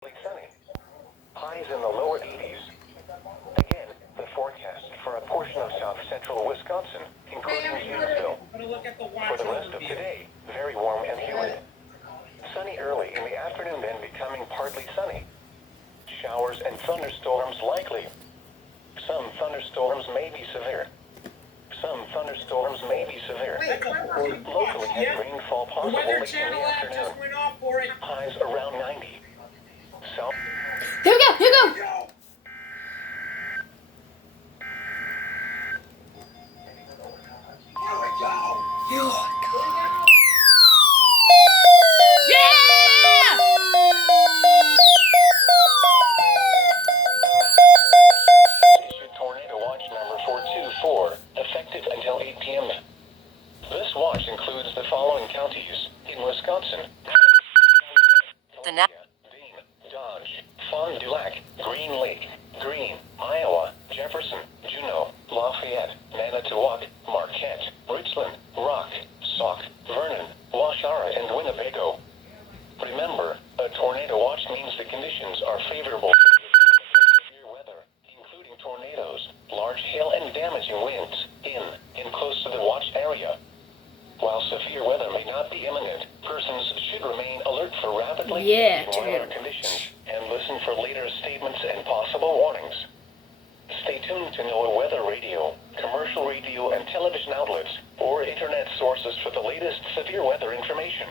Sunny. Highs in the lower 80s. Again, the forecast for a portion of south central Wisconsin, including Janesville. For the rest of today, very warm and humid. Sunny early in the afternoon, then becoming partly sunny. Showers and thunderstorms likely. Some thunderstorms may be severe. Locally, heavy rainfall possible late in the afternoon. Highs around 90. South. Here we go. Here we go. Issued tornado watch number 424, effective until 8 p.m. This watch includes the following counties in Wisconsin: Dane, Dodge, Fond du Lac, Green Lake, Greene, Iowa, Jefferson, Juneau, Lafayette, Manitowoc, Marquette, Richland, Rock, Sauk, Vernon, Washara, and Winnebago. Remember, a tornado watch means the conditions are favorable for the severe weather, including tornadoes, large hail, and damaging winds in and close to the watch area. While severe weather may not be imminent, persons should remain alert for rapidly changing weather conditions and listen for later statements and possible warnings. Stay tuned to NOAA weather radio, commercial radio and television outlets, or internet sources for the latest severe weather information.